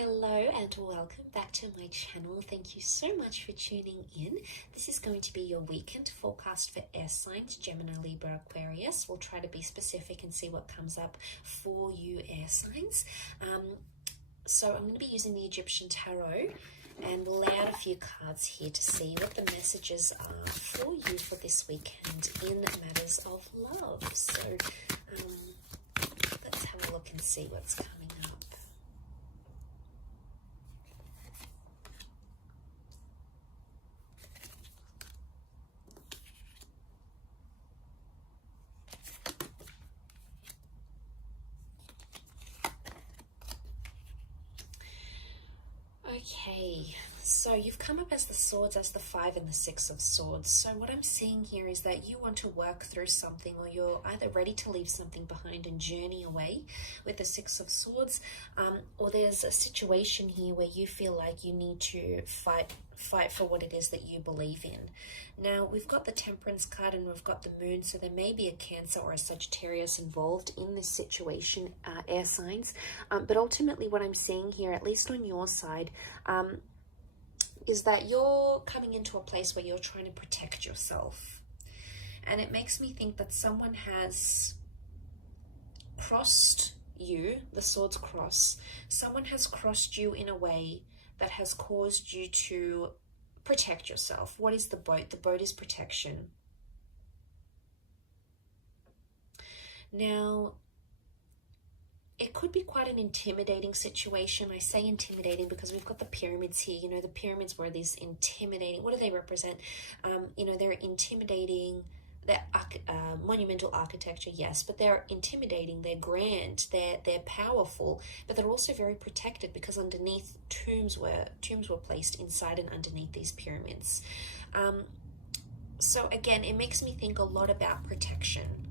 Hello and welcome back to my channel. Thank you so much for tuning in. This is going to be your weekend forecast for air signs, Gemini, Libra, Aquarius. We'll try to be specific and see what comes up for you air signs. So I'm going to be using the Egyptian Tarot and we'll lay out a few cards here to see what the messages are for you for this weekend in matters of love. So let's have a look and see what's coming up. Okay, so you've come up as the swords, as the 5 and the 6 of swords. So what I'm seeing here is that you want to work through something, or you're either ready to leave something behind and journey away with the 6 of swords, or there's a situation here where you feel like you need to fight for what it is that you believe in. Now, we've got the Temperance card and we've got the Moon, so there may be a Cancer or a Sagittarius involved in this situation, air signs. But ultimately what I'm seeing here, at least on your side, is that you're coming into a place where you're trying to protect yourself. And it makes me think that someone has crossed you, the swords cross. Someone has crossed you in a way that has caused you to protect yourself. What is the boat? The boat is protection. Now, it could be quite an intimidating situation. I say intimidating because we've got the pyramids here. You know, the pyramids were these intimidating, what do they represent? You know, they're intimidating. They're monumental architecture, yes, but they're intimidating, they're grand, they're powerful, but they're also very protected because underneath tombs were placed inside and underneath these pyramids. So again, it makes me think a lot about protection.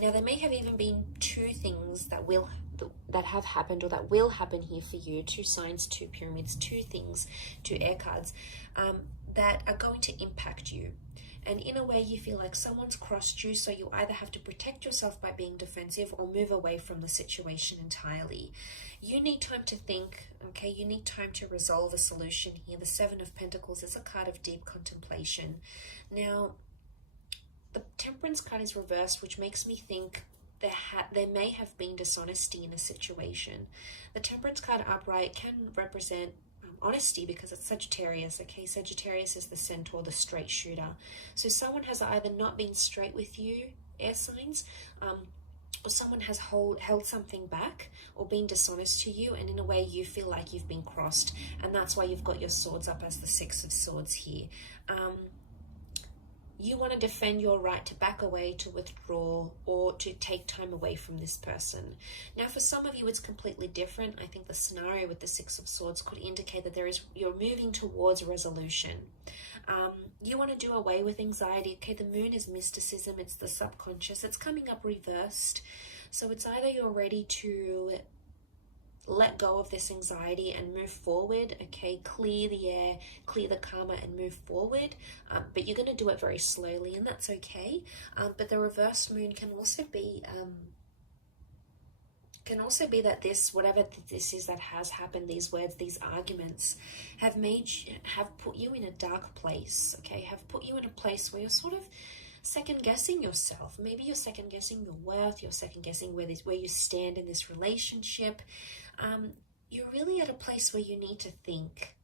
Now, there may have even been two things that have happened or that will happen here for you, 2 signs, 2 pyramids, 2 things, 2 air cards, that are going to impact you. And in a way, you feel like someone's crossed you, so you either have to protect yourself by being defensive or move away from the situation entirely. You need time to think, okay? You need time to resolve a solution here. The 7 of Pentacles is a card of deep contemplation. Now, the Temperance card is reversed, which makes me think there may have been dishonesty in a situation. The Temperance card upright can represent honesty because it's Sagittarius, okay? Sagittarius is the centaur, the straight shooter. So someone has either not been straight with you, air signs, or someone has held something back or been dishonest to you, and in a way you feel like you've been crossed, and that's why you've got your swords up as the 6 of swords here. You want to defend your right to back away, to withdraw, or to take time away from this person. Now, for some of you, it's completely different. I think the scenario with the 6 of swords could indicate that you're moving towards resolution. You want to do away with anxiety. Okay, the Moon is mysticism. It's the subconscious. It's coming up reversed. So it's either you're ready to let go of this anxiety and move forward, okay, clear the air, clear the karma and move forward, but you're going to do it very slowly, and that's okay. But the reversed Moon can also be that this, whatever this is that has happened, these words, these arguments have put you in a dark place, okay, have put you in a place where you're sort of second guessing yourself. Maybe you're second guessing your worth, you're second guessing where you stand in this relationship. You're really at a place where you need to think.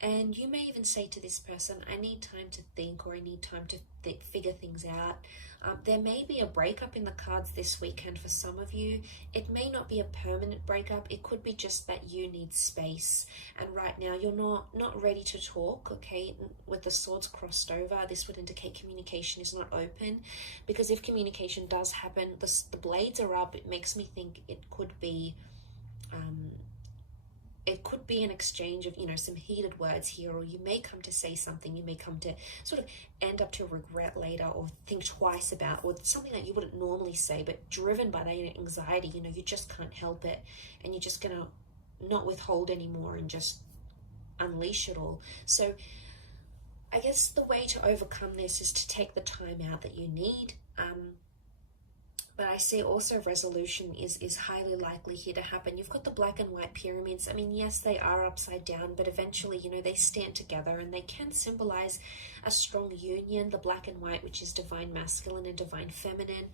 And you may even say to this person, I need time to think, or I need time to figure things out. There may be a breakup in the cards this weekend for some of you. It may not be a permanent breakup. It could be just that you need space. And right now you're not ready to talk, okay? With the swords crossed over, this would indicate communication is not open. Because if communication does happen, the blades are up. It makes me think it could be an exchange of, you know, some heated words here, or you may come to say something, you may come to sort of end up to regret later or think twice about, or something that you wouldn't normally say, but driven by that anxiety, you know, you just can't help it, and you're just gonna not withhold anymore and just unleash it all. So I guess the way to overcome this is to take the time out that you need. But I see also resolution is highly likely here to happen. You've got the black and white pyramids. I mean, yes, they are upside down, but eventually, you know, they stand together and they can symbolize a strong union, the black and white, which is divine masculine and divine feminine.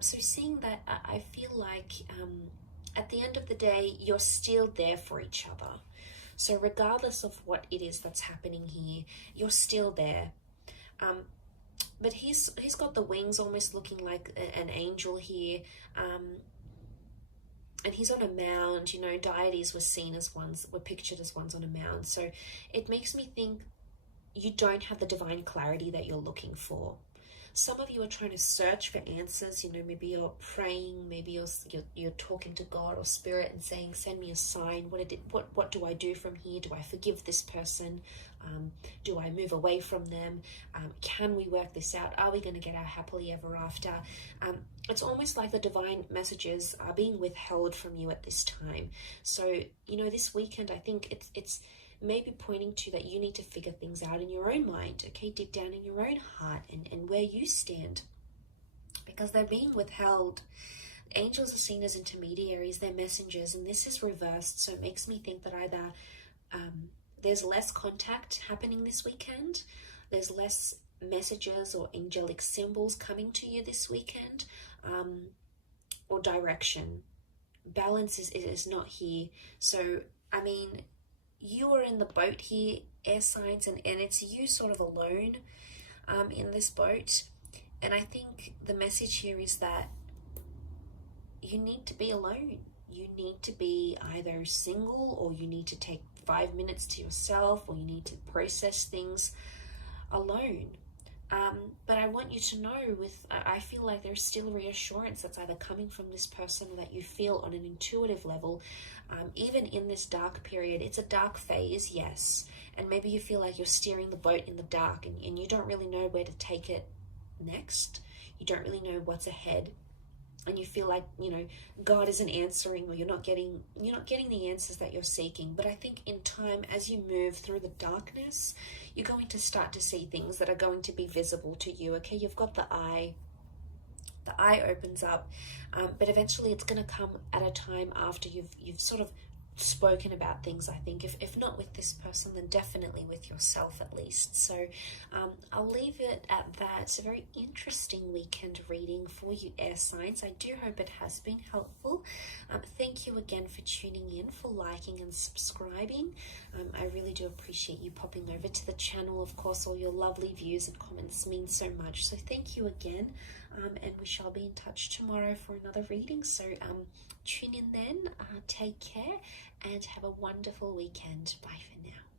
So seeing that, I feel like at the end of the day, you're still there for each other. So regardless of what it is that's happening here, you're still there. But he's got the wings almost looking like an angel here. And he's on a mound. You know, deities were pictured as ones on a mound. So it makes me think you don't have the divine clarity that you're looking for. Some of you are trying to search for answers. You know, maybe you're praying, maybe you're talking to God or Spirit and saying, send me a sign. What do I do from here? Do I forgive this person? Do I move away from them? Can we work this out? Are we going to get our happily ever after? It's almost like the divine messages are being withheld from you at this time. So, you know, this weekend, I think it's maybe pointing to that you need to figure things out in your own mind, okay? Deep down in your own heart and where you stand, because they're being withheld. Angels are seen as intermediaries, they're messengers, and this is reversed. So it makes me think that either there's less contact happening this weekend, there's less messages or angelic symbols coming to you this weekend, or direction. Balance is not here. So, I mean, you are in the boat here, air signs, and it's you sort of alone in this boat. And I think the message here is that you need to be alone. You need to be either single, or you need to take 5 minutes to yourself, or you need to process things alone. But I want you to know, I feel like there's still reassurance that's either coming from this person or that you feel on an intuitive level. Even in this dark period, it's a dark phase, yes. And maybe you feel like you're steering the boat in the dark and you don't really know where to take it next. You don't really know what's ahead. And you feel like, you know, God isn't answering, or you're not getting the answers that you're seeking. But I think in time, as you move through the darkness, you're going to start to see things that are going to be visible to you, okay? You've got the eye. The eye opens up, but eventually it's going to come at a time after you've sort of spoken about things. I think if not with this person, then definitely with yourself at least. So I'll leave it at that. It's a very interesting weekend reading for you, air signs. I do hope it has been helpful. Thank you again for tuning in, for liking and subscribing. I really do appreciate you popping over to the channel. Of course, all your lovely views and comments mean so much, so thank you again. And we shall be in touch tomorrow for another reading. So tune in then, take care, and have a wonderful weekend. Bye for now.